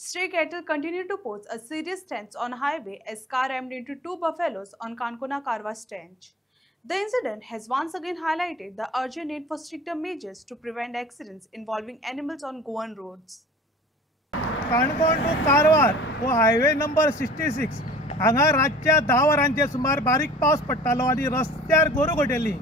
Stray cattle continue to pose a serious threat on highway as car rammed into two buffaloes on Kankona Karwa Stanch. The incident has once again highlighted the urgent need for stricter measures to prevent accidents involving animals on Goan roads. Canacona to Karwar हो highway number 66 हांगा रातच्या 10 वरांचे सुमार बारीक पावस पडटालो आनी रस्त्यार गोरू घोटेली.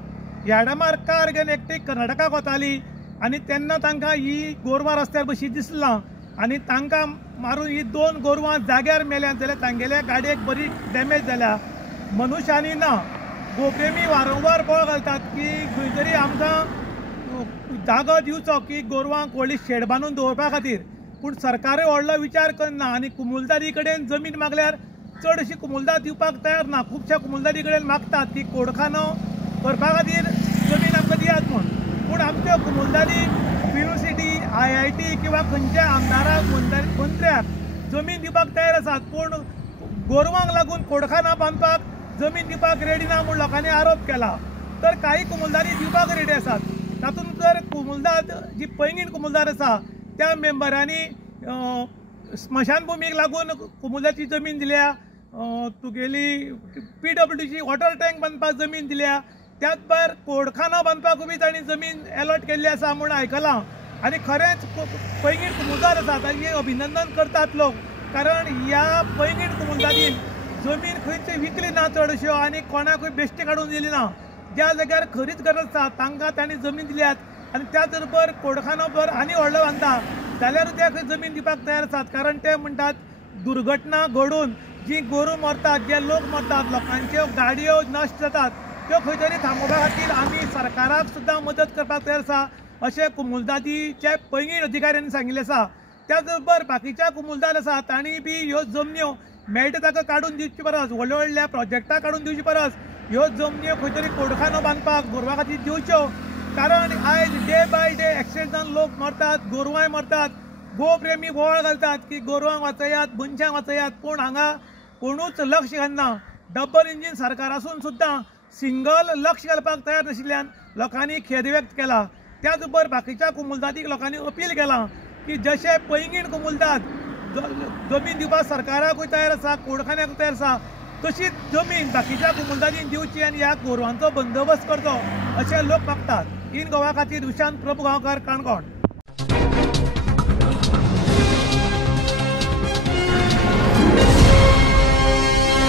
ह्या टायमार कार घेवन एकटी कर्नाटकाक वताली आनी तेन्ना तांकां ही गोरवां रस्त्यार बशी दिसलां आनी तांकां मारून ही दोन गोरवां जाग्यार मेल्यात जाल्यार तांगेल्या गाडयेक बरी डॅमेज जाल्या. मनशांनी ना गोप्रेमी वारंवार बोळ घालतात की खंय तरी आमकां जागो दिवचो की गोरवांक व्हडली शेड बांदून दवरपा खातीर, पूण सरकारूय व्हडलो विचार करना आनी कुमुलदारी कडेन जमीन मागल्यार चड अशी कुमुलदाद दिवपाक तयार ना. खुबश्या कुमुलदारी कडेन मागतात की कोडखानो करपा खातीर जमीन आमकां दियात म्हूण, पूण आमच्यो कुमुलदारी युनिव्हर्सिटी IIT किंवा खंयच्या आमदाराक मंत्र्याक जमीन दिवपाक तयार आसात, पूण गोरवांक लागून कोडखाना बांदपाक जमीन दिवपाक रेडी ना म्हूण लोकांनी आरोप केला. तर काही कुमुलदारी दिवपाक रेडी आसात. तातूंत जर कुमुलदाद जी पैंगीण कुमुलदार आसा त्या मेंबरांनी स्मशानभुमीक लागून कुमुलाची जमीन दिल्या, तुगेली PWDची वॉटर टँक बांदपाक जमीन दिल्या, त्याच भायर कोडखाना बांदपाकूय तांणी जमीन अलॉट केल्ली आसा म्हूण आयकलां. आनी खरेंच पैंगीण कुमुलदार आसा तांचें अभिनंदन करतात लोक, कारण ह्या पैंगीण कुमुलदारीन जमीन खंयच विकली ना चडश्यो आनी कोणाकूय बेश्टी काडून दिली ना. ज्या जाग्यार खरीच गरज आसा तांकां तांणी जमीन दिल्यात आनी त्याच बरोबर कोडखानो भर आनी व्हडलो बांदता जाल्यार त्या खंय जमीन दिवपाक तयार आसात. कारण ते म्हणटात दुर्घटना घडून जी गोरू मरतात, जे लोक मरतात, लोकांच्यो गाडयो नश्ट जातात, त्यो खंय तरी थांबोवपा खातीर आमी सरकाराक सुद्दां मदत करपाक तयार आसा अशें कुमुलदादीचे पैंगीण अधिकाऱ्यांनी सांगिल्लें आसा. त्याच बरोबर बाकीच्या कुमुलदार आसा तांणी बी ह्यो जमन्यो मेळटा ताका काडून दिवचे परस, व्हडल्या व्हडल्या प्रोजेक्टां काडून दिवचे परस ह्यो जमन्यो खंय तरी कोडखानो बांदपाक गोरवां खातीर दिवच्यो. कारण आयज डे बाय डे एक्सिडेंटान लोक मरतात, गोरवांय मरतात. गोप्रेमी बोवाळ घालतात की गोरवांक वाचयात, मनशांक वाचयात, पूण हांगा कोणूच लक्ष घालना. डबल इंजीन सरकार आसून सुद्दां सिंगल लक्ष घालपाक तयार नाशिल्ल्यान लोकांनी खेद व्यक्त केला. त्याच बरोबर बाकीच्या कुमुलदादीक लोकांनी अपील केलां की जशे पैंगीण कुमुलदाद जमीन दिवपाक सरकाराकूय तयार आसा, कोडखान्याक तयार आसा, तशीच जमीन बाकीच्या कुमुलदादीन दिवची आनी ह्या गोरवांचो बंदोबस्त करचो अशें लोक मागतात. इन गोवा खातीर विशांत प्रभू गांवकार, काणकोण.